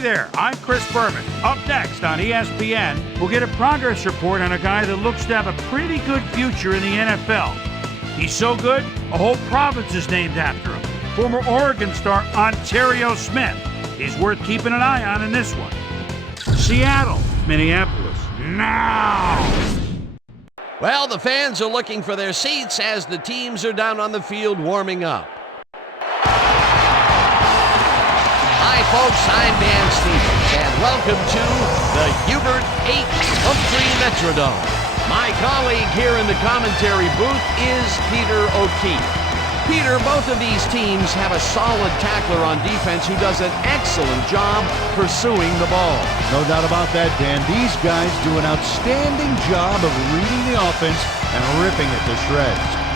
There, I'm Chris Berman. Up next on ESPN, we'll get a progress report on a guy that looks to have a pretty good future in the NFL. He's so good, a whole province is named after him. Former Oregon star Ontario Smith. He's worth keeping an eye on in this one. Seattle, Minneapolis, now! Well, the fans are looking for their seats as the teams are down on the field warming up. Hi, folks. I'm Dan Stevens, and welcome to the Hubert H. Humphrey Metrodome. My colleague here in the commentary booth is Peter O'Keefe. Peter, both of these teams have a solid tackler on defense who does an excellent job pursuing the ball. No doubt about that, Dan. These guys do an outstanding job of reading the offense and ripping it to shreds.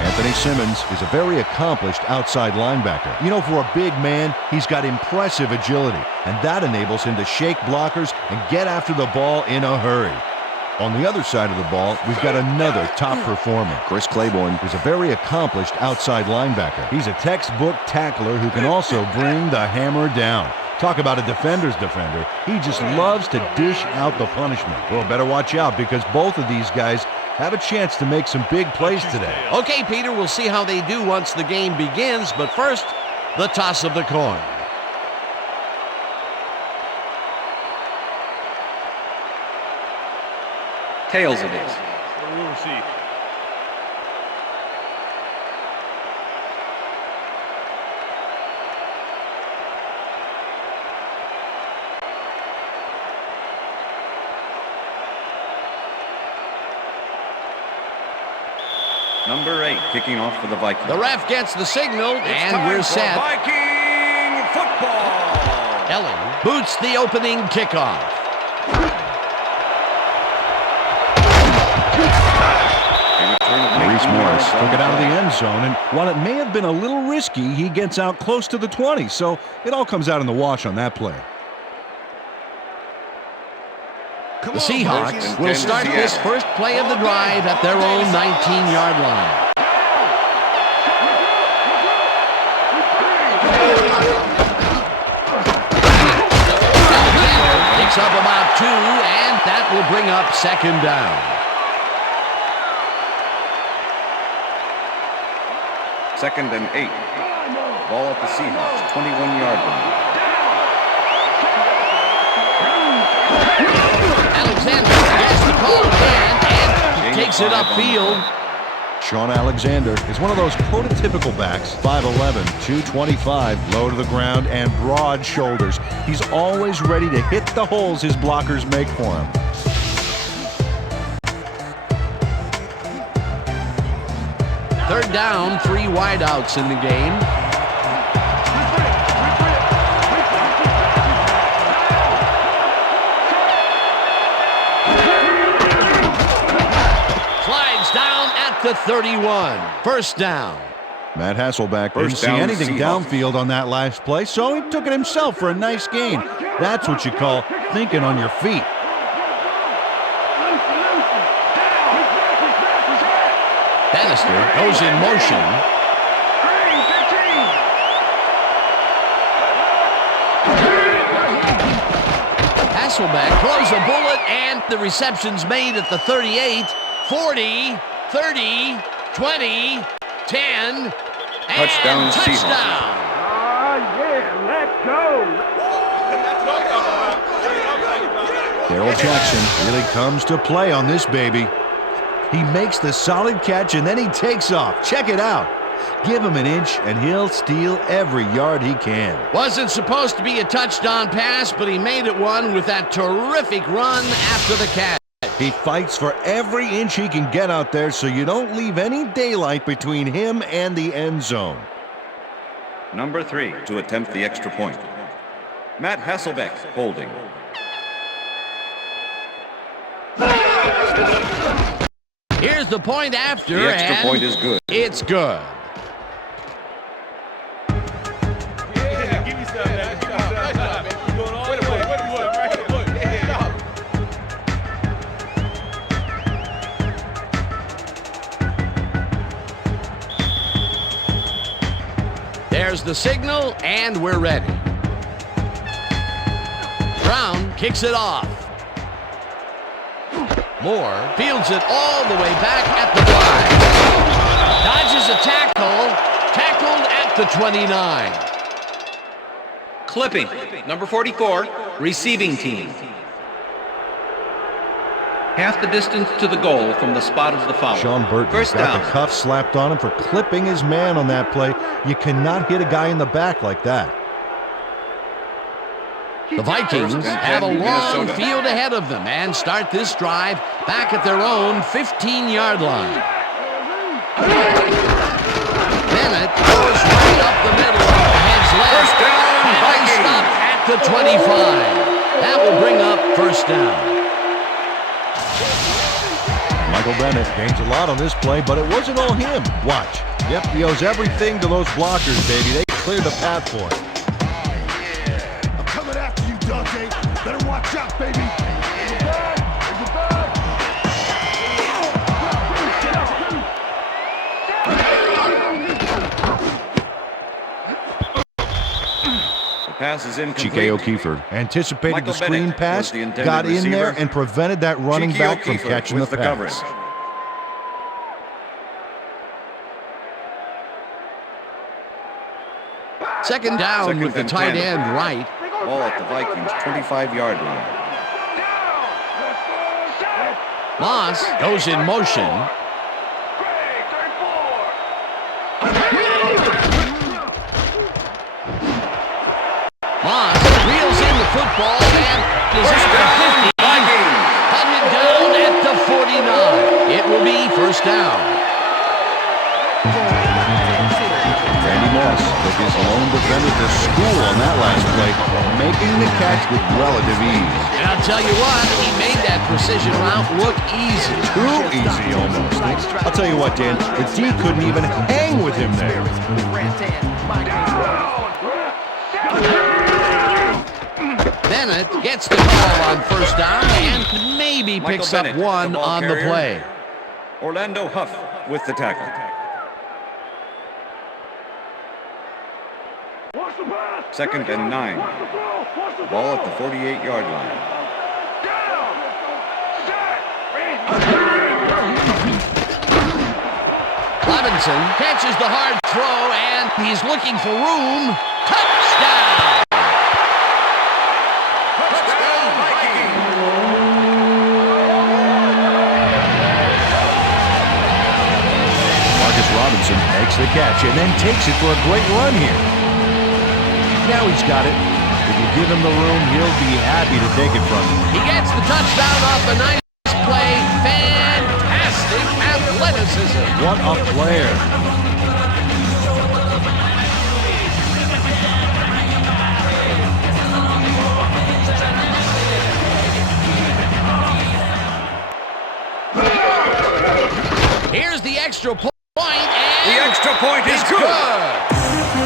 Anthony Simmons is a very accomplished outside linebacker. You know, for a big man, he's got impressive agility, and that enables him to shake blockers and get after the ball in a hurry. On the other side of the ball, we've got another top performer. Chris Claiborne is a very accomplished outside linebacker. He's a textbook tackler who can also bring the hammer down. Talk about a defender's defender. He just loves to dish out the punishment. Well, better watch out because both of these guys have a chance to make some big plays today. Okay, Peter, we'll see how they do once the game begins, but first, the toss of the coin. Tails it is. We'll see. Number 8, kicking off for the Vikings. The ref gets the signal, and we're set. Viking football. Ellen boots the opening kickoff. Maurice Morris took it out of the end zone, and while it may have been a little risky, he gets out close to the 20, so it all comes out in the wash on that play. The Seahawks will start this first play of the drive at their own 19-yard line. Picks up about 2, and that will bring up second down. Second and 8. Ball at the Seahawks, 21-yard line. Alexander gets the call and takes it upfield. Sean Alexander is one of those prototypical backs, 5'11", 225, low to the ground, and broad shoulders. He's always ready to hit the holes his blockers make for him. Third down, 3 wideouts in the game. Slides down at the 31. First down. Matt Hasselbeck didn't see anything downfield on that last play, so he took it himself for a nice gain. That's what you call thinking on your feet. Bannister goes in motion. Hasselbeck throws a bullet, and the reception's made at the 38, 40, 30, 20, 10, and Touchdown, touchdown. Darrell Jackson really comes to play on this baby. He makes the solid catch, and then he takes off. Check it out. Give him an inch, and he'll steal every yard he can. Wasn't supposed to be a touchdown pass, but he made it one with that terrific run after the catch. He fights for every inch he can get out there, so you don't leave any daylight between him and the end zone. Number 3, to attempt the extra point. Matt Hasselbeck, holding. Here's the point after, The extra and point is good. It's good. There's the signal, and we're ready. kicks it off. Moore fields it all the way back at the 5. Dodges a tackle. Tackled at the 29. Clipping, number 44, receiving team. Half the distance to the goal from the spot of the foul. Sean Burton First got down. the cuff slapped on him for clipping his man on that play. You cannot hit a guy in the back like that. The Vikings have a long field ahead of them and start this drive back at their own 15-yard line. Bennett goes right up the middle, heads left. First down, And they Vikings. stop at the 25. That will bring up first down. Michael Bennett gains a lot on this play, but it wasn't all him. Watch. Yep, he owes everything to those blockers, baby. They cleared the path for him. I'm coming after you, Dante. Better watch out, baby. There's a bag. There's a bag. The pass is incomplete. Chike O'Keefer anticipated Michael the screen Bennett pass, was the intended got in there, receiver. and prevented that running Chike back from O'Keefer catching the with the pass. coverage. Second down Second with the and tight 10. end right. Ball at the Vikings' 25-yard line. Moss goes in motion. Moss reels in the football and is at the 50. Hunted down at the 49. It will be first down. Randy Moss took his lone defender to school on that last play, making the catch with relative ease. And I'll tell you what, he made that precision route look easy. Too easy almost. I'll tell you what, Dan, the D couldn't even hang with him there. Bennett gets the call on first down and maybe Michael picks up Bennett, one the ball on the carrier. play. Orlando Huff with the tackle. Second and 9. Ball at the 48-yard line. Robinson catches the hard throw and he's looking for room. Touchdown! Touchdown, Vikings. Marcus Robinson makes the catch and then takes it for a great run here. Now he's got it. If you give him the room, he'll be happy to take it from you. He gets the touchdown off a nice play. Fantastic athleticism. What a player. Here's the extra point and The extra point is it's good.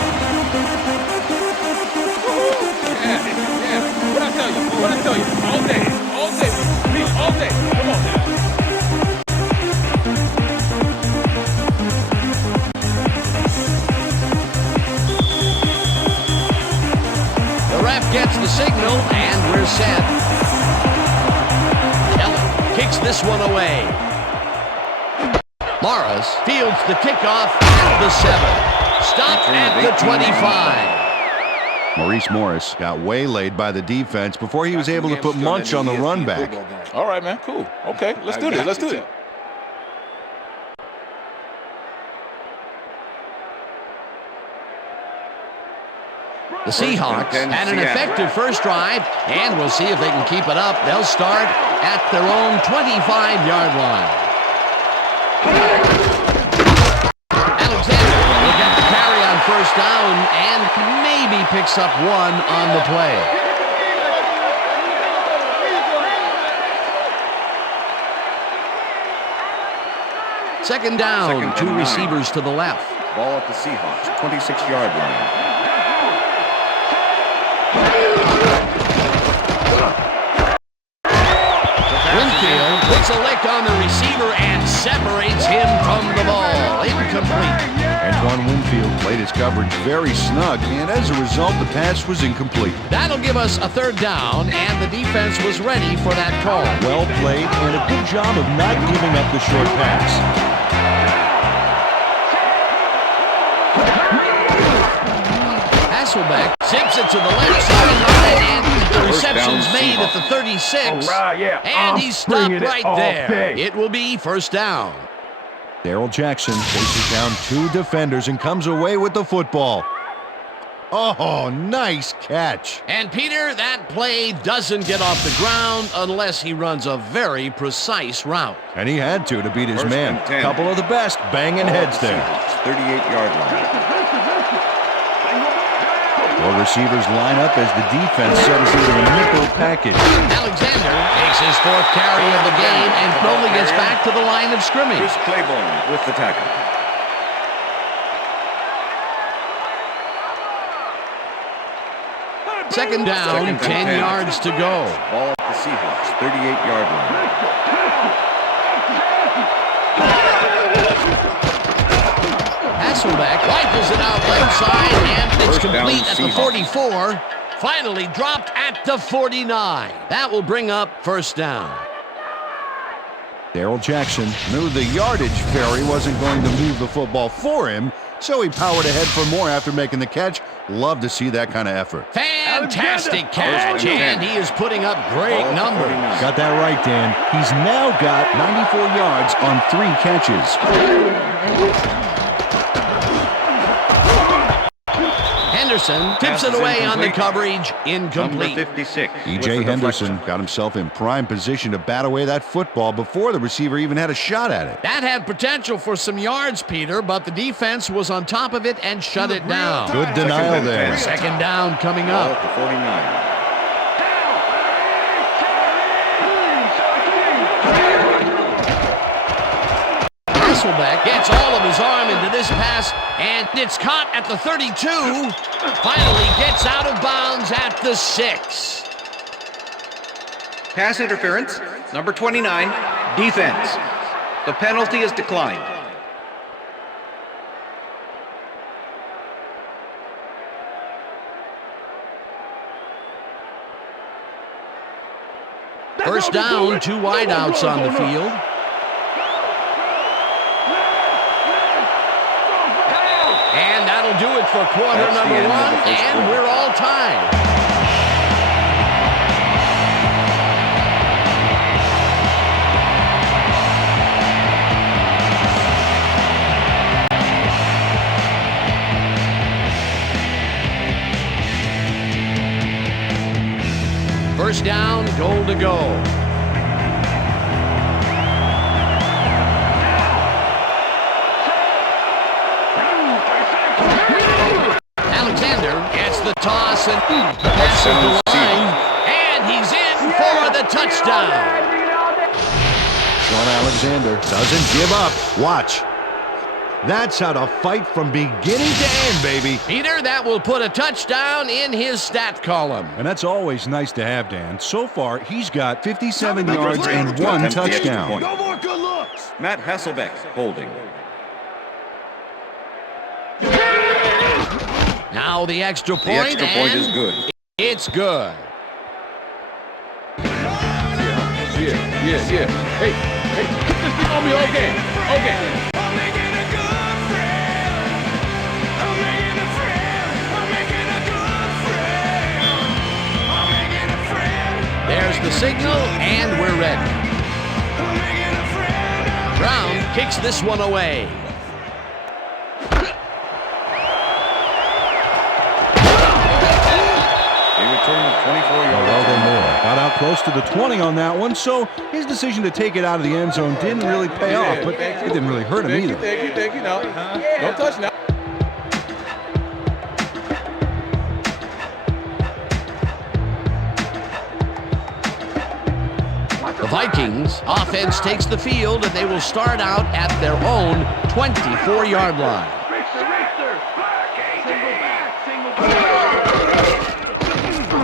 What I tell you? What I tell you? All day. All day. Please, all day. Come on now. The ref gets the signal and we're set. Keller kicks this one away. Morris fields the kickoff at the 7. Stopped at the 25. Maurice Morris got waylaid by the defense before he was able to put Munch on the run back. All right, man. Cool. Okay, let's do this. Let's do it. The Seahawks First and 10, had an Seattle. effective first drive, and we'll see if they can keep it up. They'll start at their own 25-yard line. Alexander will get the carry on first down and maybe picks up one on the play. Second down, Second and 2 9. receivers to the left. Ball at the Seahawks' 26-yard line. Winfield puts a lick on the receiver and separates him from the ball. Incomplete. Antoine Winfield played his his coverage very snug, and as a result, the pass was incomplete. That'll give us a third down, and the defense was ready for that call. Well played, and a good job of not giving up the short pass. Hasselbeck zips it to the left sideline, and the reception's made at the 36. And he's stopped right there. It will be first down. Darrell Jackson faces down two defenders and comes away with the football. Oh, nice catch. And Peter, that play doesn't get off the ground unless he runs a very precise route. And he had to beat his First man. and 10. Couple of the best banging heads there. Seahawks, 38-yard line. Well, receivers line up as the defense settles into a nickel package. Alexander makes his fourth carry of the game and only gets back to the line of scrimmage. Chris Claiborne with the tackle. Second down, 10 yards to go. Ball at the Seahawks, 38-yard line. Hasselbeck rifles it out left side, and it's First down, complete at the Seahawks. 44. Finally dropped at the 49. That will bring up first down. Darrell Jackson knew the yardage fairy wasn't going to move the football for him, so he powered ahead for more after making the catch. Love to see that kind of effort. Fantastic catch, and he is putting up great numbers. Got that right, Dan. He's now got 94 yards on 3 catches. Henderson tips it away on the coverage. Incomplete. Number 56. E.J. Henderson got himself in prime position to bat away that football before the receiver even had a shot at it. That had potential for some yards, Peter, but the defense was on top of it and shut it down. Good denial there. Second down coming Ball up. at the 49. Hasselbeck gets all of his arm into this pass, and it's caught at the 32. Finally gets out of bounds at the 6. Pass interference, number 29, defense. The penalty is declined. First down, 2 wideouts on the field. And that'll do it for quarter That's the number end of 1, the first and quarter. we're all tied. First down, goal to go. Alexander gets the toss and passes the line, and he's in for the touchdown. Sean Alexander doesn't give up. Watch. That's how to fight from beginning to end, baby. Peter, that will put a touchdown in his stat column. And that's always nice to have, Dan. So far, he's got 57 Number yards 3 and to 1 attempt the extra touchdown. point. No more good looks. Matt Hasselbeck holding. Now the extra point, The extra point and is good. it's good. Yeah. Hey, keep this thing on me all game. Okay. There's the signal, and we're ready. Brown kicks this one away. A return of 24 yards. Well, then more. Got out close to the 20 on that one, so his decision to take it out of the end zone didn't really pay off, but it didn't really hurt him either. Thank you. No. Don't touch now. The Vikings offense takes the field, and they will start out at their own 24-yard line.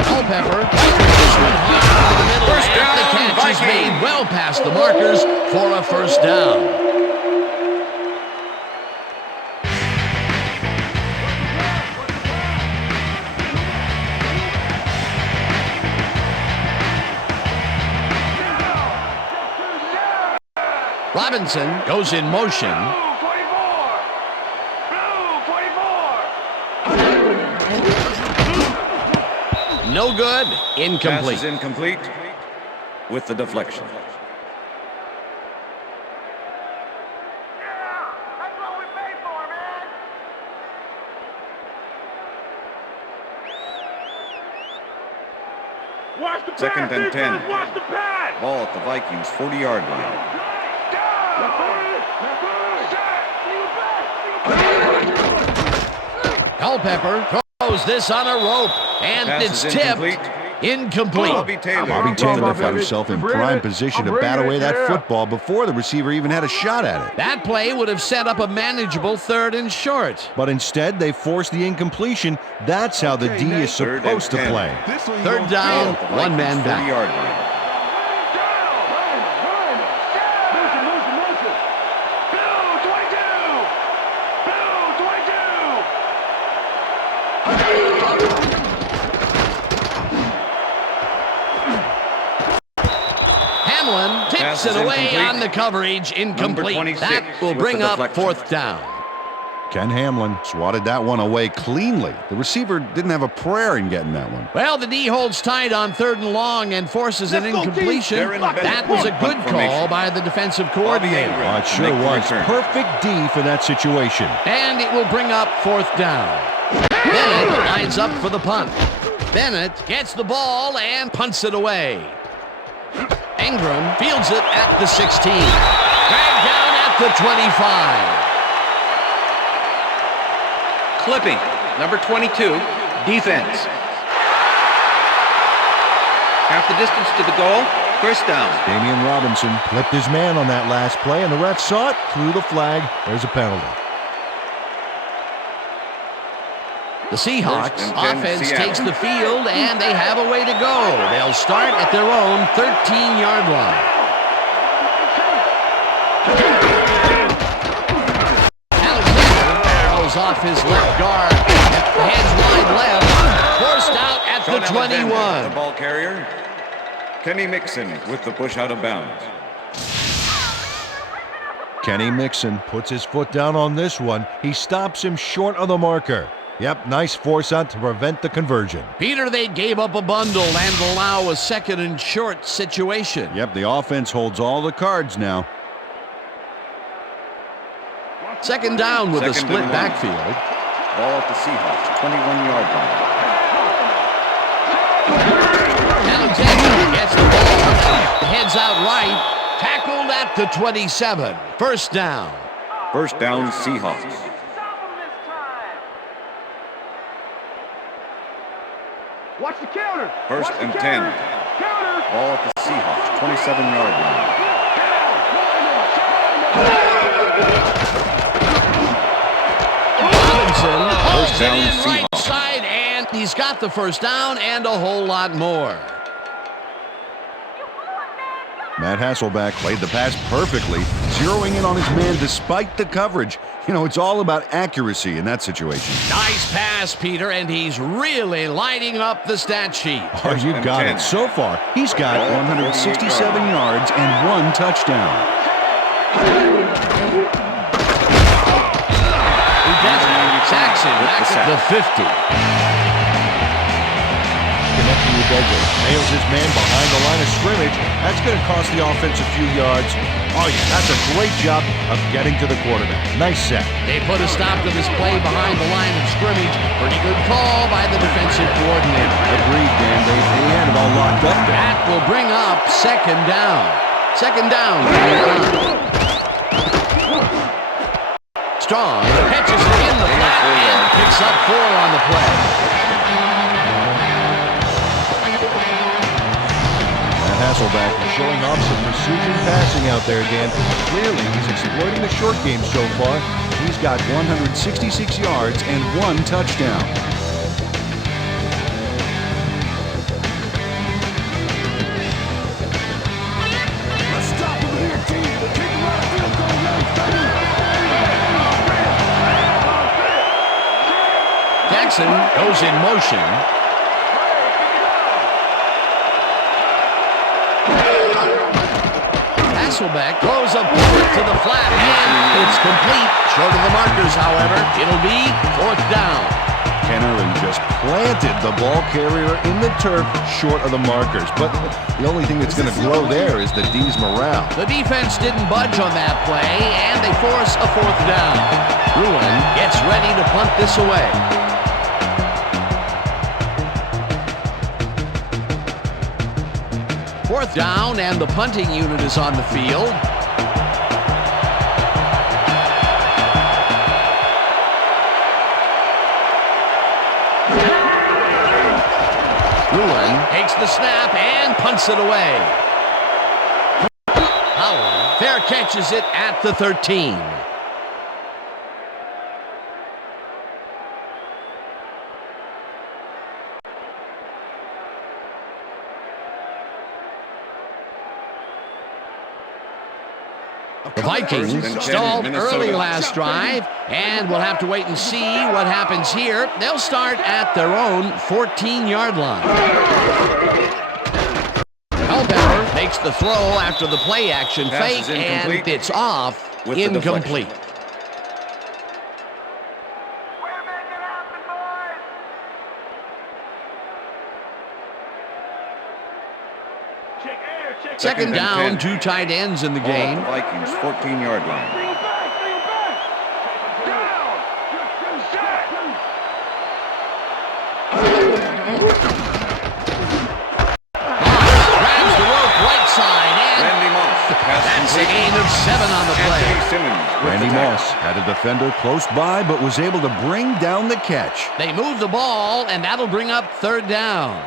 Culpepper this one hard in the middle, First and the down, catch is Vikings. made well past the markers for a first down. Robinson goes in motion. No good. Incomplete. Pass is incomplete with the deflection. Second and 10. Ball at the Vikings 40-yard line. Culpepper throws this on a rope, and Pass it's is tipped. incomplete. Incomplete. Bobby Taylor. Bobby Taylor found himself in prime position to bat away that football before the receiver even had a shot at it. That play would have set up a manageable 3rd and short. But instead, they forced the incompletion. That's how the D is supposed to play. 3rd down, Ball at the one man Vikings back. 40-yard line. Hamlin tips it away incomplete. on the coverage. Incomplete. 26 That will with bring the up deflection. 4th down. Ken Hamlin swatted that one away cleanly. The receiver didn't have a prayer in getting that one. Well, the D holds tight on 3rd and long and forces an incompletion. That was a good call by the defensive coordinator. Oh, it sure was. Perfect D for that situation. And it will bring up 4th down. Bennett lines up for the punt. Bennett gets the ball and punts it away. Ingram fields it at the 16. Dragged down at the 25. Clipping, number 22, defense. Half the distance to the goal, first down. Damian Robinson clipped his man on that last play, and the ref saw it, threw the flag. There's a penalty. The Seahawks First and 10, offense Seattle. takes the field, and they have a way to go. They'll start at their own 13-yard line. Alexander barrels off his left guard. Heads wide left. Forced out at the Sean Alexander, 21. the ball carrier. Kenny Mixon with the push out of bounds. Kenny Mixon puts his foot down on this one. He stops him short of the marker. Yep, nice force out to prevent the conversion. Peter, they gave up a bundle and allow a 2nd and short situation. Yep, the offense holds all the cards now. 2nd down with a Second split and 1. backfield. Ball at the Seahawks 21-yard line. Alexander gets the ball. Heads out right. Tackled at the 27. First down. First down, Seahawks. Watch the counter. First Watch the and counter. 10. Counter. Ball at the Seahawks 27-yard line. Robinson First pulls down, it in right Seahawks. side, and he's got the first down and a whole lot more. Matt Hasselbeck played the pass perfectly, zeroing in on his man despite the coverage. You know, it's all about accuracy in that situation. Nice pass, Peter, and he's really lighting up the stat sheet. Oh, you and got 10. it. So far, he's got 167 yards and 1 touchdown. He does it. Saxon back at the 50. Connecting with Edgar. Nails his man behind the line of scrimmage. That's going to cost the offense a few yards. Oh, yeah, that's a great job of getting to the quarterback. Nice set. They put a stop to this play behind the line of scrimmage. Pretty good call by the defensive coordinator. Agreed, Dan. They had it all locked up there. That will bring up 2nd down. 2nd down. Strong catches it in the flat and picks up 4 on the play. Hasselbeck is showing off some precision passing out there, Dan. Clearly, he's exploiting the short game so far. He's got 166 yards and 1 touchdown. Let's stop him here, team. Keep him out of field goal range, baby. Jackson goes in motion. Pass Hasselbeck throws a bullet to the flat, and it's complete. Short of the markers, however. It'll be 4th down. Kennerlin just planted the ball carrier in the turf short of the markers. But the only thing that's going to grow there is the D's morale. The defense didn't budge on that play, and they force a 4th down. Bruin gets ready to punt this away. Fourth down, and the punting unit is on the field. Bruin takes the snap and punts it away. Howell fair catches it at the 13. The Vikings stalled early last drive, and we'll have to wait and see what happens here. They'll start at their own 14-yard line. Culpepper makes the throw after the play-action fake, and it's off, incomplete. Second down, 2 tight ends in the game. The Vikings 14-yard line. Grabs the rope right side, and Randy Moss. that's a gain of 7 on the play. Randy Moss had a defender close by, but was able to bring down the catch. They move the ball, and that'll bring up 3rd down.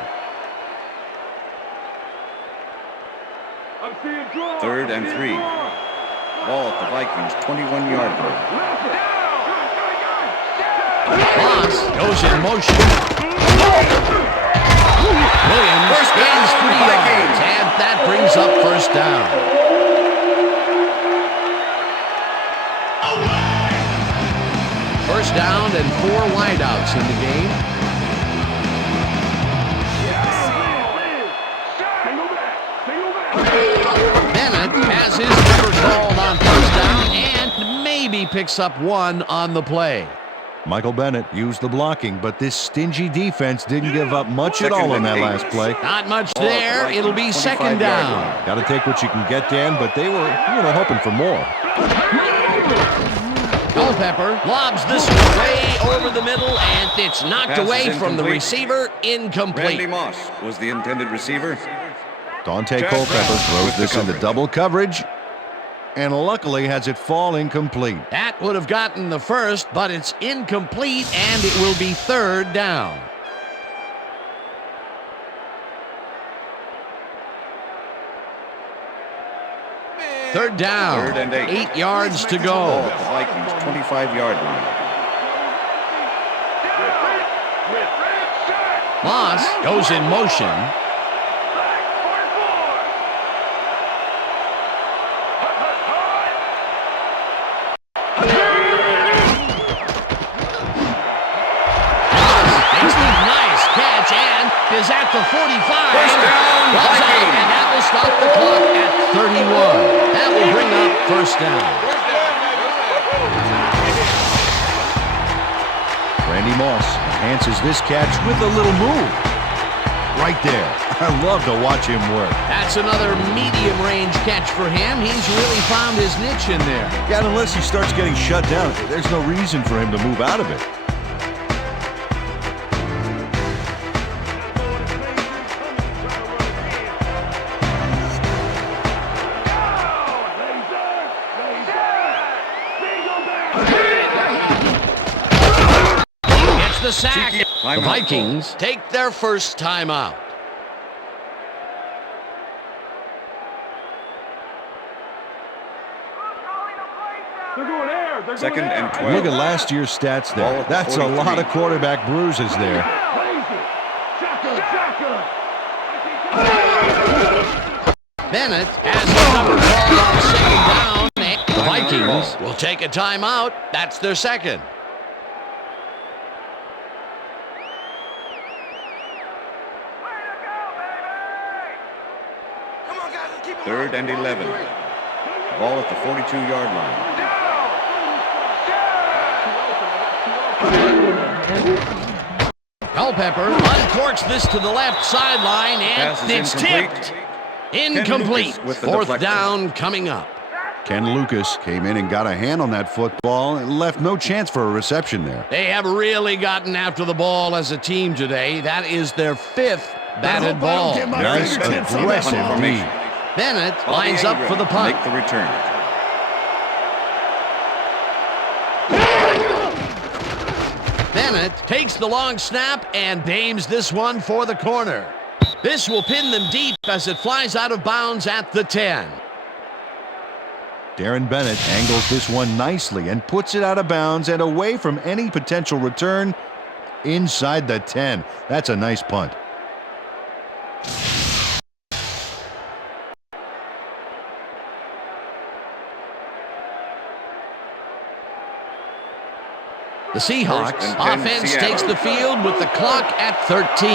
3rd and 3. Ball at the Vikings 21-yard line. Moss goes in motion. Williams gains 3 yards, and that brings up 1st down. First down and 4 wideouts in the game. Has his number called on 1st down and maybe picks up 1 on the play. Michael Bennett used the blocking, but this stingy defense didn't give up much at all on that last play. Not much there. It'll be 2nd down. Got to take what you can get, Dan, but they were, hoping for more. Culpepper lobs this one way over the middle, and it's knocked away from the receiver. Incomplete. Randy Moss was the intended receiver. Dante Culpepper throws this into double coverage, and luckily has it fall incomplete. That would have gotten the first, but it's incomplete, and it will be 3rd down. Third down. 3rd and 8. 8 yards to go. Ball at the Vikings 25-yard line. Moss goes in motion. Is at the 45. First down, Vikings. And that will stop the clock at 31. That will bring up 1st down. Randy Moss enhances this catch with a little move. Right there. I love to watch him work. That's another medium-range catch for him. He's really found his niche in there. Yeah, and unless he starts getting shut down, there's no reason for him to move out of it. The sack. The Vikings take their first timeout. Second and 12. Look at last year's stats there. That's a lot of quarterback bruises there. Bennett has the number called on 2nd down. The Vikings will take a timeout. That's their second. 3rd and 11. Ball at the 42-yard line. Culpepper uncorks this to the left sideline, and it's tipped. Incomplete. With the 4th deflection. down coming up. Ken Lucas came in and got a hand on that football and left no chance for a reception there. They have really gotten after the ball as a team today. That is their 5th batted ball. Nice, aggressive D. Bennett lines up for the punt. Make the return. Bennett takes the long snap and aims this one for the corner. This will pin them deep as it flies out of bounds at the 10. Darren Bennett angles this one nicely and puts it out of bounds and away from any potential return inside the 10. That's a nice punt. The Seahawks First and 10, offense Seattle. takes the field with the clock at 13.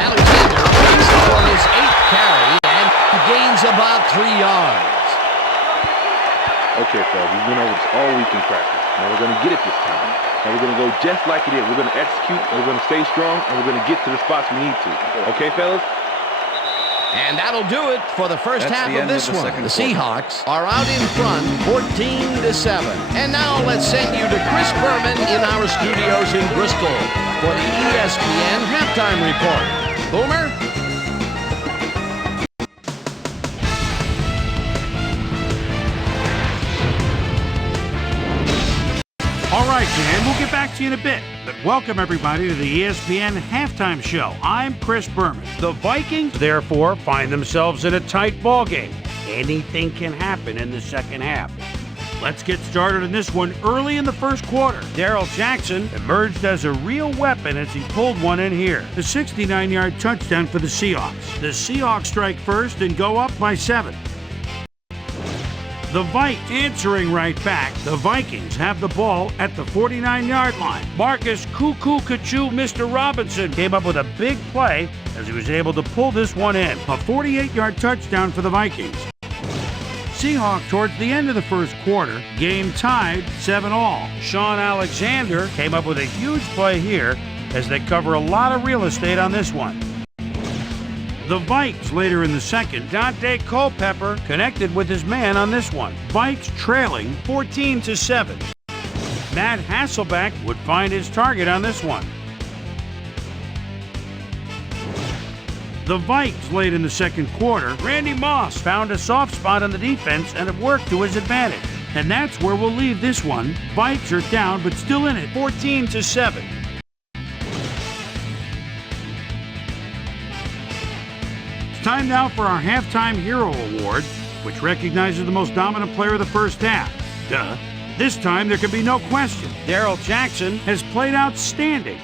Alexander waits for his 8th carry and gains about 3 yards. Okay, fellas, we've been over this all week in practice. Now we're going to get it this time. Now we're going to go just like it is. We're going to execute, and we're going to stay strong, and we're going to get to the spots we need to. Okay, fellas? And that'll do it for the first That's half the of end this of the one. second The quarter. Seahawks are out in front, 14-7. And now let's send you to Chris Berman in our studios in Bristol for the ESPN halftime report. Boomer? All right, Dan, we'll get back to you in a bit. But welcome, everybody, to the ESPN Halftime Show. I'm Chris Berman. The Vikings, therefore, find themselves in a tight ball game. Anything can happen in the second half. Let's get started in this one early in the first quarter. Darrell Jackson emerged as a real weapon as he pulled one in here. The 69-yard touchdown for the Seahawks. The Seahawks strike first and go up by 7. The Vikes answering right back. The Vikings have the ball at the 49-yard line. Marcus Cuckoo Kachu Mr. Robinson came up with a big play as he was able to pull this one in. A 48-yard touchdown for the Vikings. Seahawks towards the end of the first quarter, game tied 7-all. Sean Alexander came up with a huge play here as they cover a lot of real estate on this one. The Vikes later in the second, Dante Culpepper connected with his man on this one. Vikes trailing 14-7. Matt Hasselbeck would find his target on this one. The Vikes late in the second quarter, Randy Moss found a soft spot on the defense and it worked to his advantage. And that's where we'll leave this one. Vikes are down but still in it, 14-7. Time now for our Halftime Hero Award, which recognizes the most dominant player of the first half. Duh. This time there can be no question. Darrell Jackson has played outstanding.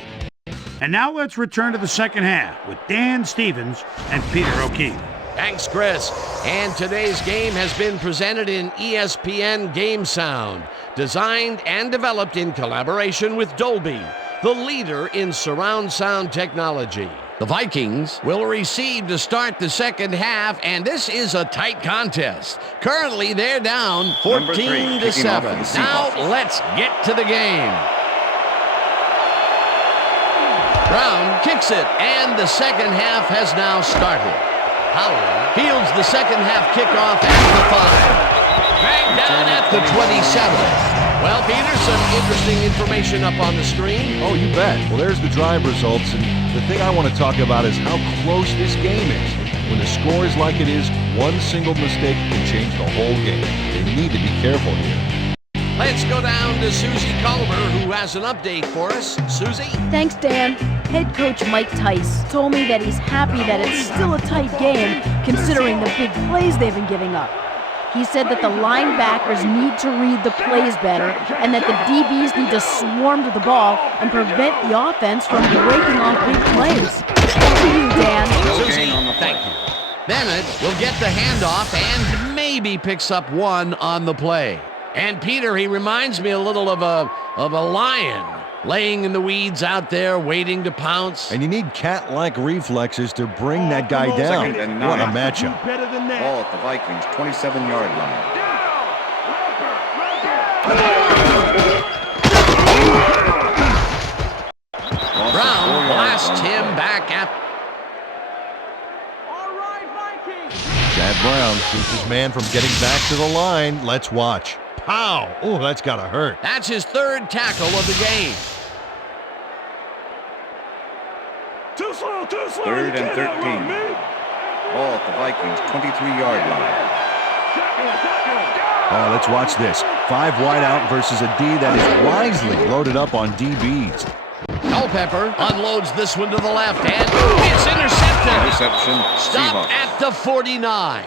And now let's return to the second half with Dan Stevens and Peter O'Keefe. Thanks, Chris. And today's game has been presented in ESPN Game Sound, designed and developed in collaboration with Dolby, the leader in surround sound technology. The Vikings will receive to start the second half, and this is a tight contest. Currently, they're down 14-7. Now, let's get to the game. Brown kicks it, and the second half has now started. Howard fields the second half kickoff at the 5. Dragged down at the 27. Well, Peter, some interesting information up on the screen. Oh, you bet. Well, there's the drive results, and the thing I want to talk about is how close this game is. When the score is like it is, one single mistake can change the whole game. They need to be careful here. Let's go down to Susie Culver, who has an update for us. Susie? Thanks, Dan. Head coach Mike Tice told me that he's happy that it's still a tight game, considering the big plays they've been giving up. He said that the linebackers need to read the plays better and that the DBs need to swarm to the ball and prevent the offense from breaking off big plays. Back to you, Dan. Susie, thank you. Bennett will get the handoff and maybe picks up one on the play. And Peter, he reminds me a little of a lion. laying in the weeds out there, waiting to pounce. And you need cat-like reflexes to bring that guy down. Second and 9. What a matchup. Ball at the Vikings' 27-yard line. Brown blasts him back at... Chad Brown keeps his man from getting back to the line. Let's watch. Pow! Oh, that's got to hurt. That's his third tackle of the game. Too slow, too slow. 3rd and 13. Ball at the Vikings' 23-yard line. Oh, let's watch this. 5 wide out versus a D that is wisely loaded up on DBs. Culpepper unloads this one to the left, and it's intercepted. Interception. Stopped Seahawks. at the 49.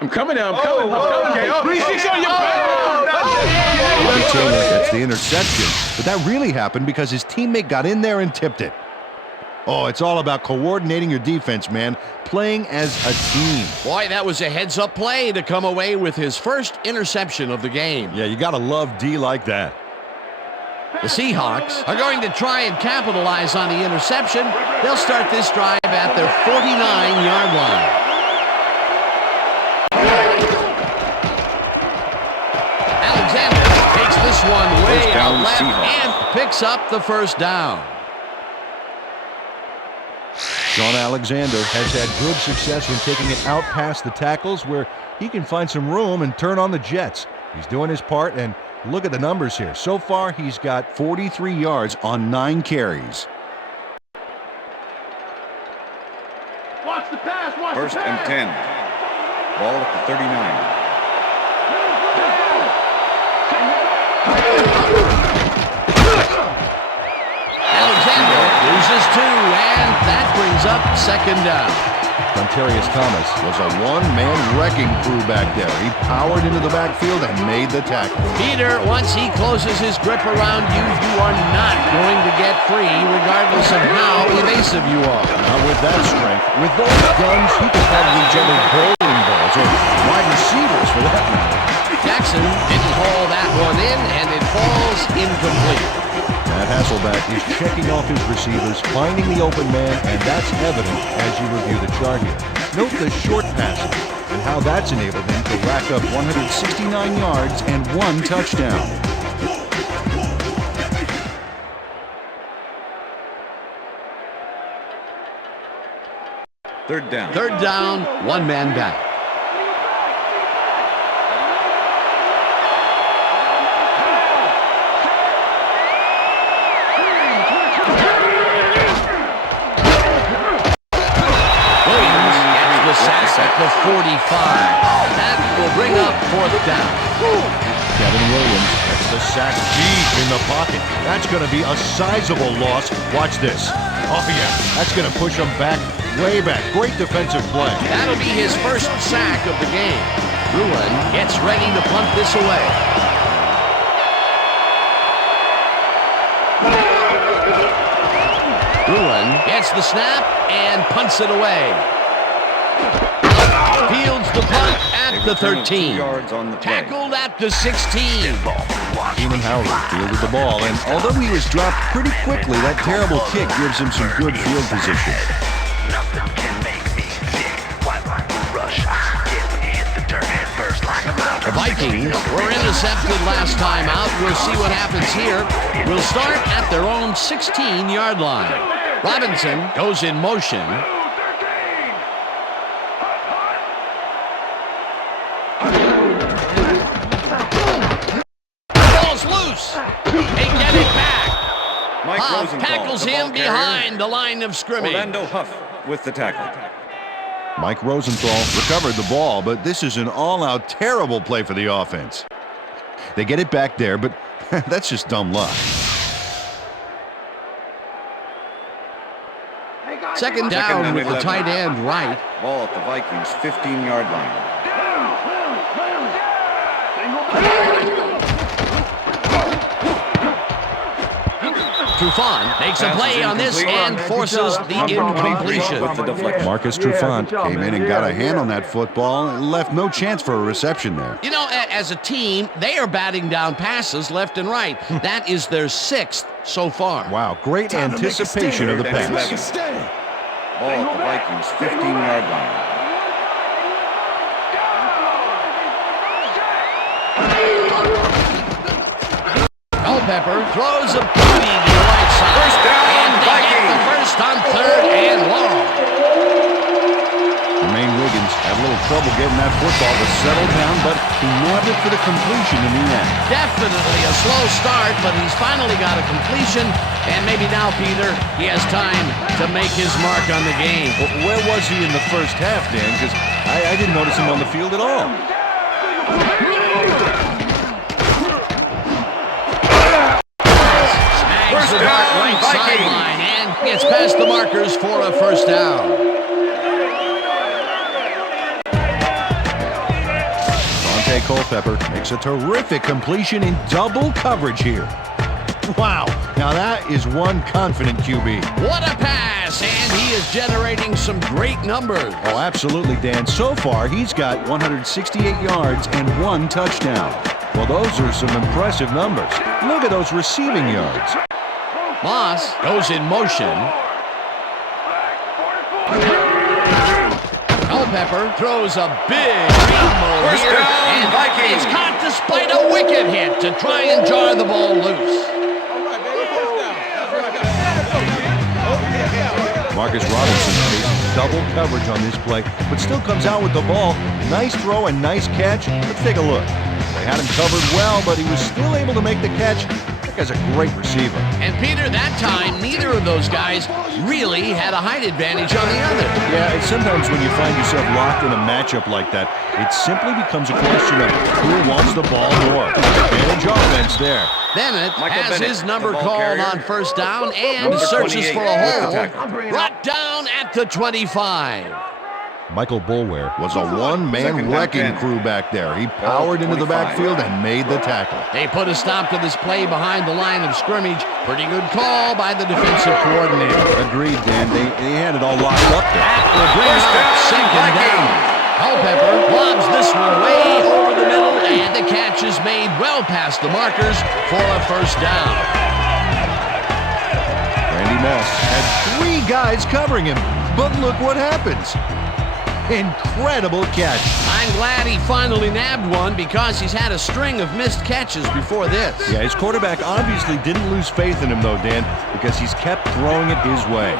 I'm coming now. I'm coming. Okay. 3-6 on your Taylor gets the interception, but that really happened because his teammate got in there and tipped it. Oh, it's all about coordinating your defense, man. Playing as a team. Boy, that was a heads-up play to come away with his first interception of the game. Yeah, you got to love D like that. The Seahawks are going to try and capitalize on the interception. They'll start this drive at their 49-yard line. Alexander takes this one way out left and picks up the first down. Sean Alexander has had good success in taking it out past the tackles where he can find some room and turn on the jets. He's doing his part, and look at the numbers here. So far, he's got 43 yards on 9 carries. Watch the pass, watch 1st the pass. and 10. Ball at the 39. Alexander loses 2, and that brings up 2nd down. Montarius Thomas was a one-man wrecking crew back there. He powered into the backfield and made the tackle. Peter, once he closes his grip around you, you are not going to get free, regardless of how evasive you are. Now with that strength, with those guns, he could probably juggle bowling balls or wide receivers for that matter. Jackson didn't haul that one in, and it falls incomplete. Matt Hasselbeck is checking off his receivers, finding the open man, and that's evident as you review the chart here. Note the short passes and how that's enabled him to rack up 169 yards and 1 touchdown. Third down. 3rd down, 1 man back. At the 45. That will bring up 4th down. Kevin Williams gets the sack deep in the pocket. That's going to be a sizable loss. Watch this. Oh, yeah. That's going to push him back, way back. Great defensive play. That'll be his first sack of the game. Bruin gets ready to punt this away. Bruin gets the snap and punts it away. Fields the punt at the 13. Yards on the play. Tackled at the 16. Keenan Howard fielded the ball, and although he was dropped pretty quickly, that terrible kick gives him some good field position. The Vikings were intercepted last time out. We'll see what happens here. We'll start at their own 16-yard line. Robinson goes in motion. They get it back. Mike Huff Rosenthal, tackles the him ball carrier. behind the line of scrimmage. Orlando Huff with the tackle. Mike Rosenthal recovered the ball, but this is an all-out terrible play for the offense. They get it back there, but that's just dumb luck. 2nd down with the tight end right. Ball at the Vikings' 15-yard line. Trufant makes a play on this and forces the incompletion. With the deflection. Marcus Trufant came in and got a hand on that football and left no chance for a reception there. You know, as a team, they are batting down passes left and right. That is their 6th so far. Wow, great anticipation of the pass. Ball at the Vikings' 15-yard line. Culpepper throws a beauty to the right side. First down, and they get Vikings. the first on 3rd and long. Jermaine Wiggins had a little trouble getting that football to settle down, but he nabbed it for the completion in the end. Definitely a slow start, but he's finally got a completion. And maybe now, Peter, he has time to make his mark on the game. Well, where was he in the first half, Dan? Because I didn't notice him on the field at all. Snags the dart right sideline and gets past the markers for a first down. Culpepper makes a terrific completion in double coverage here. Wow, now that is one confident QB. What a pass, and he is generating some great numbers. Oh, absolutely, Dan. So far, he's got 168 yards and 1 touchdown. Well, those are some impressive numbers. Look at those receiving yards. Moss goes in motion. Culpepper throws a big rainbow First here, down, and Vikings. it's caught despite a wicked hit to try and jar the ball loose. Marcus Robinson faces double coverage on this play, but still comes out with the ball. Nice throw and nice catch. Let's take a look. They had him covered well, but he was still able to make the catch. That guy's a great receiver. And Peter, that time, neither of those guys really had a height advantage on the other. Yeah, and sometimes when you find yourself locked in a matchup like that, it simply becomes a question of who wants the ball more. Advantage offense there. Bennett has his number the ball called carrier. on first down and Number searches 28 for a with the hole. tackle. Brought down at the 25. Michael Boulware was a one-man Second down, wrecking 10. crew back there. He powered into the 25. backfield and made the tackle. They put a stop to this play behind the line of scrimmage. Pretty good call by the defensive coordinator. Agreed, Dan. They had it all locked up there. That will bring First up down, 2nd down. Culpepper lobs this one way over the middle, and the catch is made well past the markers for a first down. Randy Moss had 3 guys covering him, but look what happens. Incredible catch. I'm glad he finally nabbed one because he's had a string of missed catches before this. Yeah, his quarterback obviously didn't lose faith in him, though, Dan, because he's kept throwing it his way.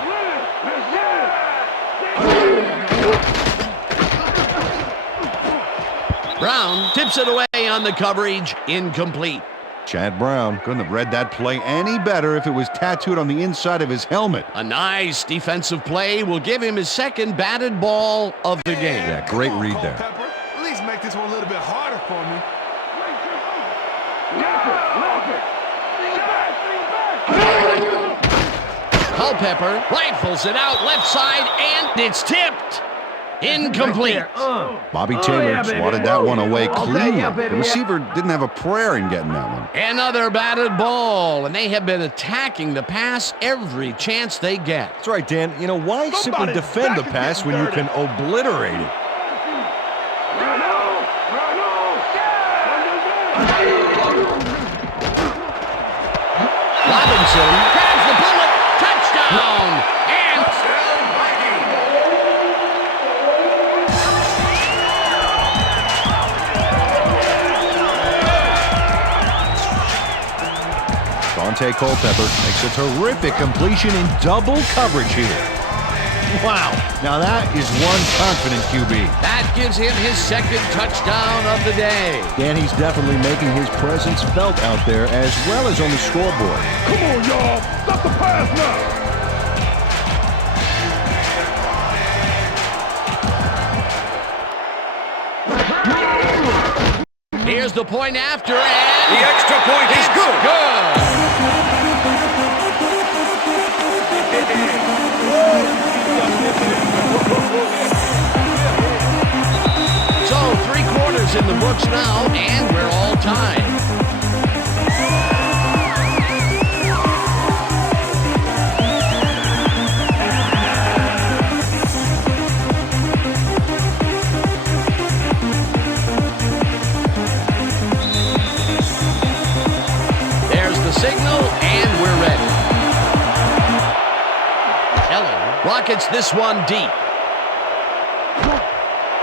Brown tips it away on the coverage, incomplete. Chad Brown couldn't have read that play any better if it was tattooed on the inside of his helmet. A nice defensive play will give him his 2nd batted ball of the game. Yeah, great read there. At least make this one a little bit harder for me. Culpepper rifles it out left side, and it's tipped. Incomplete. Bobby Taylor swatted that one away cleanly. The receiver didn't have a prayer in getting that one. Another batted ball, and they have been attacking the pass every chance they get. That's right, Dan. You know, why simply defend the pass when you can obliterate it? Robinson grabs the bullet, touchdown, and Dante Culpepper makes a terrific completion in double coverage here. Wow, now that is one confident QB. that gives him his 2nd touchdown of the day. Dan, he's definitely making his presence felt out there as well as on the scoreboard. Come on, y'all. Stop the pass now. Here's the point after, and The extra point is good. good. So 3 quarters in the books now, and we're all tied. pockets this one deep.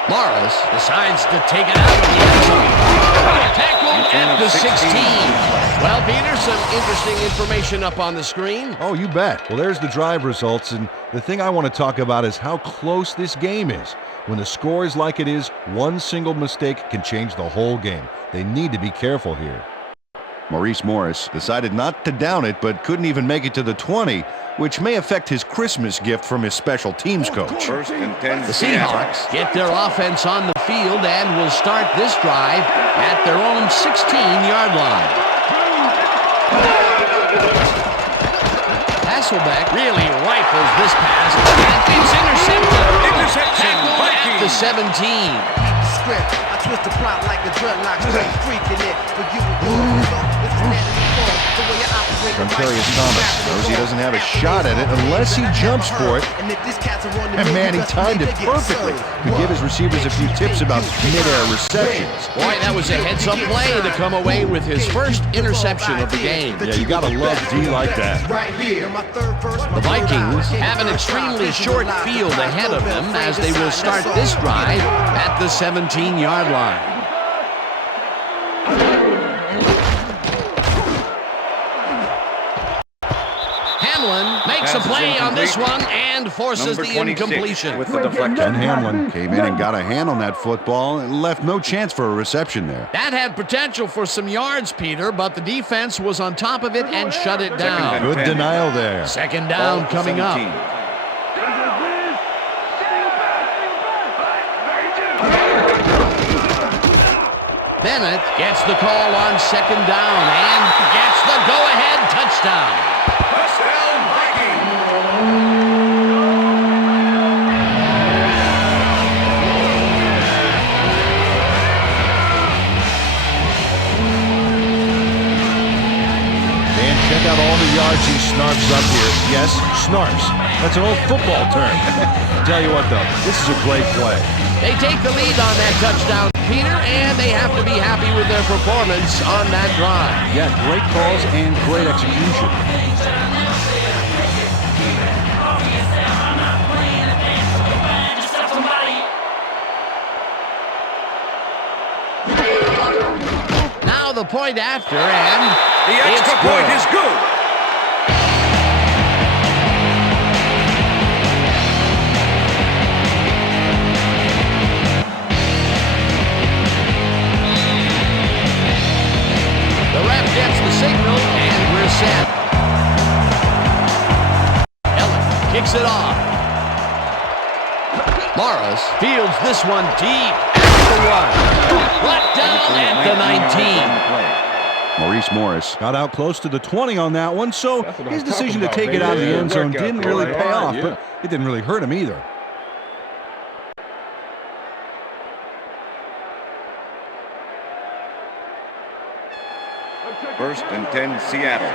Morris decides to take it out of the end zone. Tackled at the 16. Well, Peter, some interesting information up on the screen. Oh, you bet. Well, there's the drive results, and the thing I want to talk about is how close this game is. When the score is like it is, one single mistake can change the whole game. They need to be careful here. Maurice Morris decided not to down it, but couldn't even make it to the 20, which may affect his Christmas gift from his special teams coach. First and 10. The Seahawks get their offense on the field and will start this drive at their own 16-yard line. Hasselbeck really rifles this pass, and it's intercepted. Tackled at the 17. I twist the plot like a dreadlock, straight freaking it. For you, Contrarius Thomas knows he doesn't have a shot at it unless he jumps for it. And man, he timed it perfectly. Could give his receivers a few tips about mid-air receptions. Boy, that was a heads-up play to come away with his first interception of the game. Yeah, you gotta love D like that. The Vikings have an extremely short field ahead of them as they will start this drive at the 17-yard line. Makes a play on this one and forces the incompletion. With the deflection. And Hamlin came in and got a hand on that football and left no chance for a reception there. That had potential for some yards, Peter, but the defense was on top of it and shut it down. Good denial there. Second down coming up. Bennett gets the call on second down and gets the go-ahead touchdown. Check out all the yards he snarfs up here. Yes, snarfs. That's an old football term. Tell you what, though, this is a great play. They take the lead on that touchdown, Peter, and they have to be happy with their performance on that drive. Yeah, great calls and great execution. Now the point after, and the extra point is good. The ref gets the signal, and we're set. Ellen kicks it off. Morris fields this one deep at the one. Brought down at the 19. Maurice Morris got out close to the 20 on that one, so his decision to take it out of the end zone didn't really pay off, but it didn't really hurt him either. First and 10, Seattle.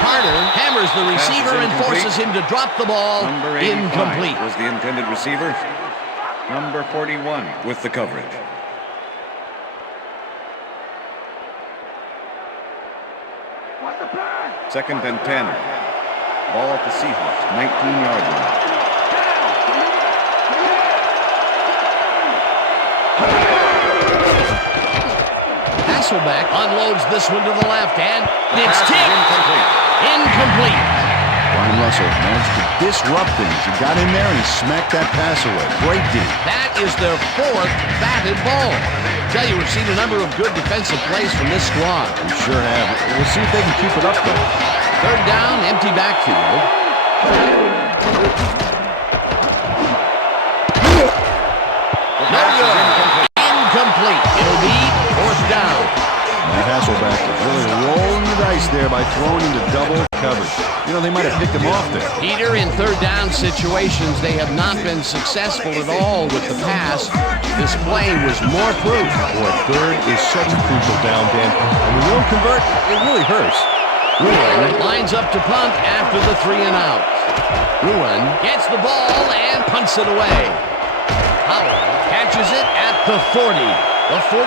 Carter hammers the receiver and forces him to drop the ball. Number 85 incomplete. was the intended receiver. Number 41 with the coverage. Second and 10. Ball at the Seahawks, 19-yard line. Hasselbeck unloads this one to the left, and it's tipped. Incomplete. Brian Russell managed to disrupt things. He got in there and he smacked that pass away. Great D. That is their fourth batted ball. I tell you, we've seen a number of good defensive plays from this squad. We sure have. We'll see if they can keep it up, though. Third down, empty backfield. No good. Incomplete. It'll be fourth down. Matt Hasselbeck really rolling the dice there by throwing into double coverage. You know, they might have picked him off there. Peter, in third down situations, they have not been successful at all with the pass. This play was more proof. Boy, third is such a crucial down, Dan. And when you don't convert, it really hurts. Ruin lines up to punt after the 3 and out. Ruin gets the ball and punts it away. Howell Catches it at the 40, the 45.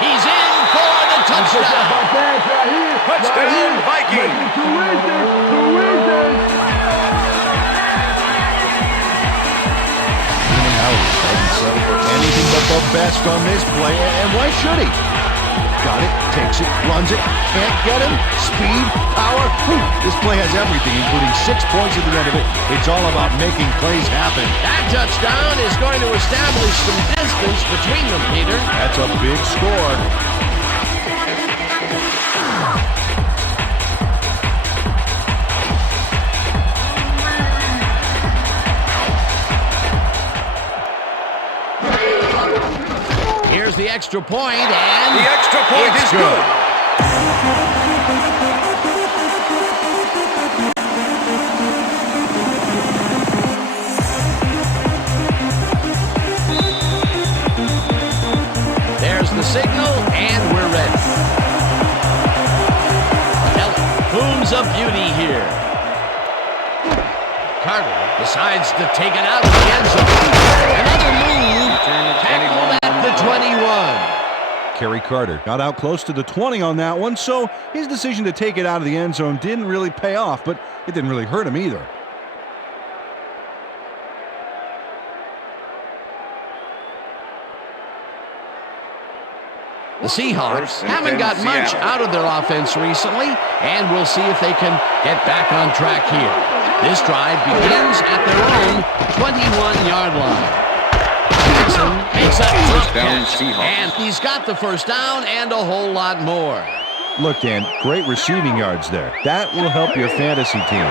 He's in for the touchdown. Touchdown, Vikings. Doesn't settle for anything but the best on this play, and why should he? Got it, takes it, runs it, can't get him, speed, power. Whew. This play has everything, including 6 points at the end of it. It's all about making plays happen. That touchdown is going to establish some distance between them, Peter. That's a big score. Here's the extra point, and the extra point is good. There's the signal, and we're ready. Booms of beauty here. Carter decides to take it out of the end zone. Another move. Tackled at the 21. Kerry Carter got out close to the 20 on that one, so his decision to take it out of the end zone didn't really pay off, but it didn't really hurt him either. The Seahawks haven't got much out of their offense recently, and we'll see if they can get back on track here. This drive begins at their own 21-yard line. Jackson makes a drop catch, and he's got the first down and a whole lot more. Look, Dan, great receiving yards there. That will help your fantasy team.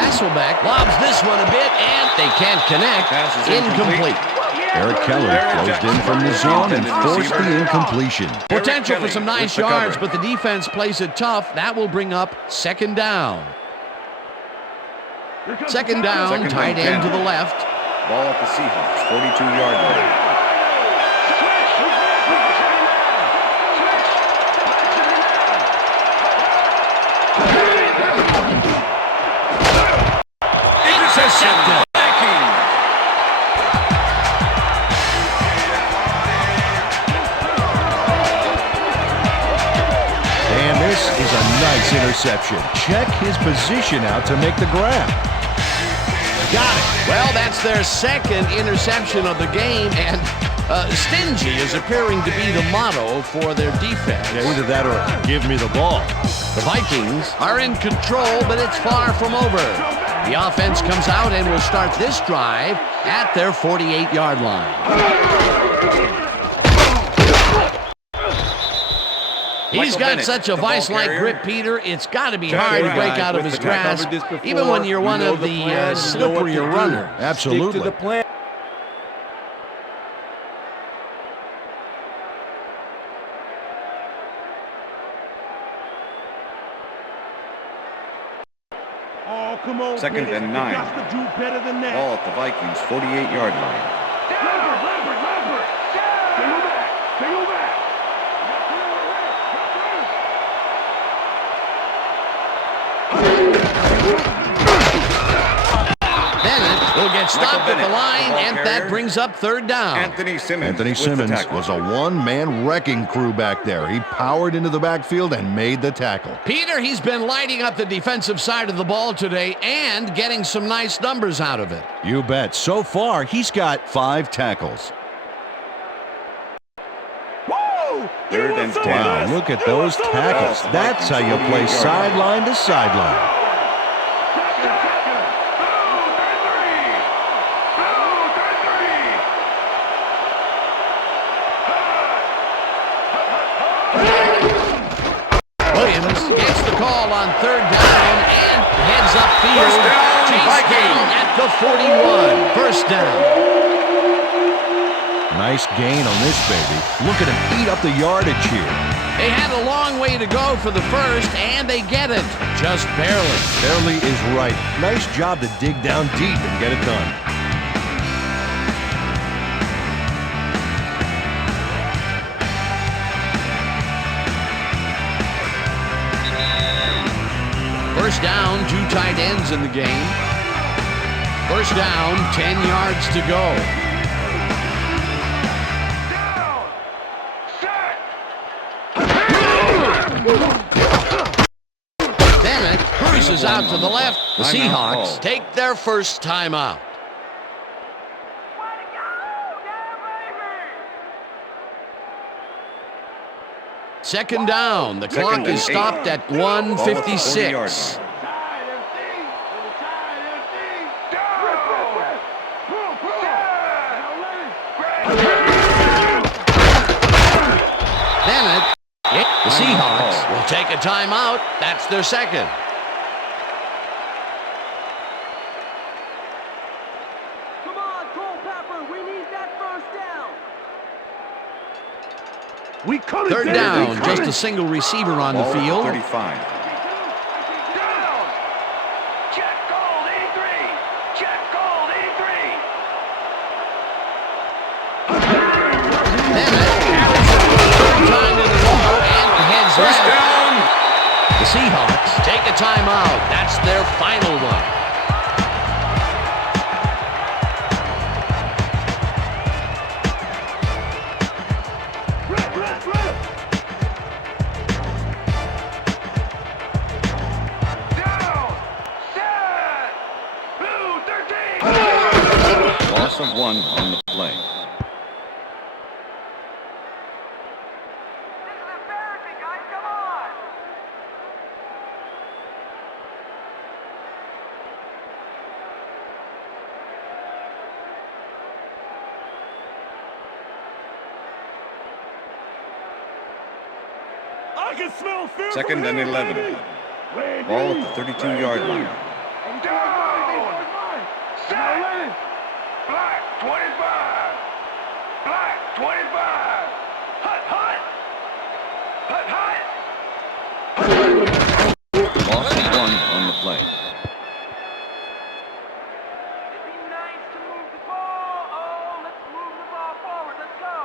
Hasselbeck lobs this one a bit, and they can't connect. Incomplete. Eric Keller closed in from the zone and forced the incompletion. Potential for some nice yards, but the defense plays it tough. That will bring up second down. Second down, tight end to the left. Ball at the Seahawks, 42-yard line. Intercepted. And this is a nice interception. Check his position out to make the grab. Got it. Well, that's their second interception of the game, and stingy is appearing to be the motto for their defense. Yeah, either that or give me the ball. The Vikings are in control, but it's far from over. The offense comes out and will start this drive at their 48-yard line. He's got such a vice-like grip, Peter, it's got to be hard to break out of his grasp, even when you're one of the slipperier runners. Absolutely. Stick to the plan. Oh, come on, Second Pettis. and 9. You got to do better than that. Ball at the Vikings, 48-yard line. Lambert. Single back. Bennett will get stopped at the line, and that brings up third down. Anthony Simmons was a one-man wrecking crew back there. He powered into the backfield and made the tackle. Peter, he's been lighting up the defensive side of the ball today and getting some nice numbers out of it. You bet. So far, he's got 5 tackles. Third and 10. Wow, look at those tackles. That's how you play sideline to sideline. Williams gets the call on third down and heads upfield. First down, Chase down at the 41. First down. Nice gain on this baby. Look at him eat up the yardage here. They had a long way to go for the first, and they get it. Just barely. Barely is right. Nice job to dig down deep and get it done. tight ends in the game. First down, 10 yards to go. Bennett cruises out to the left. The Seahawks take their first timeout. Second down. The clock is stopped at 1:56. Bennett. The Seahawks will take a timeout. That's their second. Come on, Culpepper, we need that first down. We cut it. Third down, just a single receiver on the field. 35. Down. Check gold, 83. Check gold, 83. Bennett carries it for the third time in a row and heads First left. down. The Seahawks take a timeout. That's their final one. Down. Set. Blue 13. Loss of 1 on the play. This is embarrassing, guys. Come on. I can smell fear. Second and 11. Ball at the 32-yard line. Down. Set. Black 25. Black 25. Hut, hut. Hut, hut. Loss of 1 on the play. It'd be nice to move the ball. Oh, let's move the ball forward. Let's go.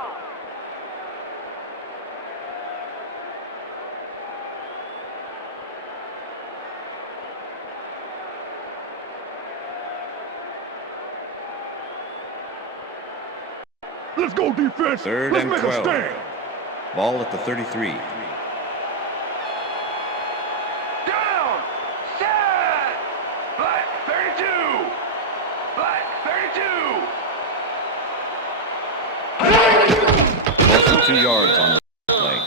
Let's go defense. Third Let's and make 12. a stand. Ball at the 33. Down. Set. Black 32. Black 32. Loss of 2 yards on the play.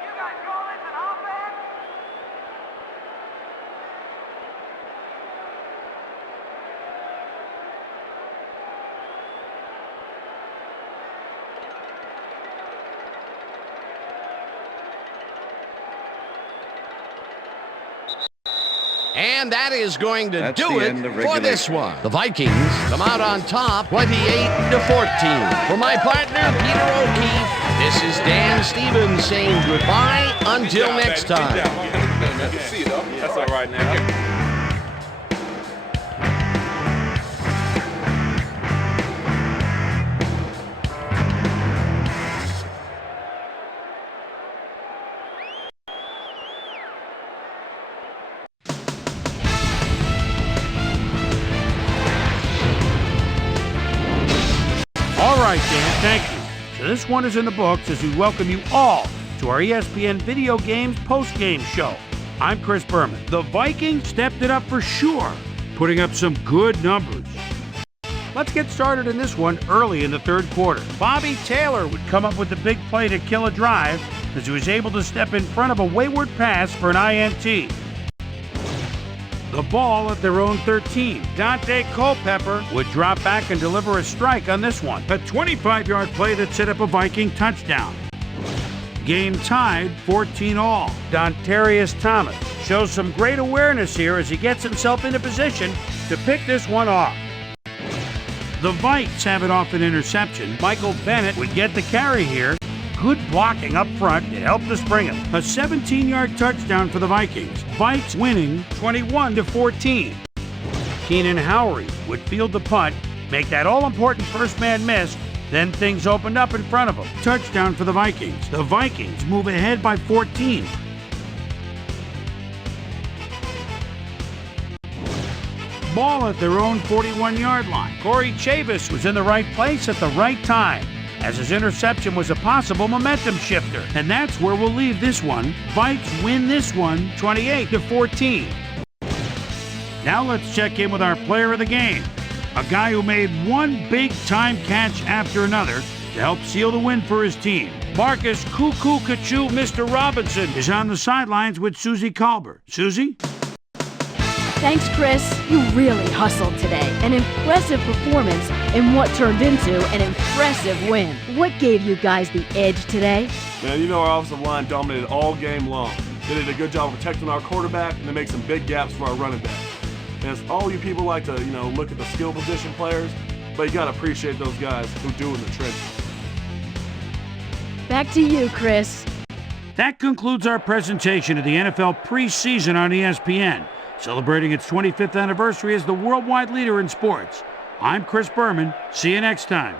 You guys call this an offense? And that is going to That's do the it end of for this regulation. one. The Vikings come out on top 28-14. For my partner, Peter O'Keefe, this is Dan Stevens saying goodbye until next time. See you, though. That's all right now. All right, Dan, thank you. So this one is in the books as we welcome you all to our ESPN Video Games post-game show. I'm Chris Berman. The Vikings stepped it up for sure, putting up some good numbers. Let's get started in this one early in the third quarter. Bobby Taylor would come up with the big play to kill a drive as he was able to step in front of a wayward pass for an INT. The ball at their own 13. Dante Culpepper would drop back and deliver a strike on this one. A 25-yard play that set up a Viking touchdown. Game tied 14-all. Dontarius Thomas shows some great awareness here as he gets himself into position to pick this one off. The Vikes have it off an interception. Michael Bennett would get the carry here. Good blocking up front to help to spring him. A 17-yard touchdown for the Vikings. Vikes winning 21-14. Keenan Howery would field the punt, make that all-important first man miss, Then things opened up in front of them. Touchdown for the Vikings. The Vikings move ahead by 14. Ball at their own 41-yard line. Corey Chavis was in the right place at the right time, as his interception was a possible momentum shifter. And that's where we'll leave this one. Vikes win this one 28-14. Now let's check in with our player of the game, a guy who made one big-time catch after another to help seal the win for his team. Marcus Cuckoo Kachu Mr. Robinson is on the sidelines with Susie Colbert. Susie? Thanks, Chris. You really hustled today. An impressive performance in what turned into an impressive win. What gave you guys the edge today? Man, you know our offensive line dominated all game long. They did a good job of protecting our quarterback, and they make some big gaps for our running back. And it's all you people like to, look at the skill position players, but you got to appreciate those guys who do in the trenches. Back to you, Chris. That concludes our presentation of the NFL preseason on ESPN, celebrating its 25th anniversary as the worldwide leader in sports. I'm Chris Berman. See you next time.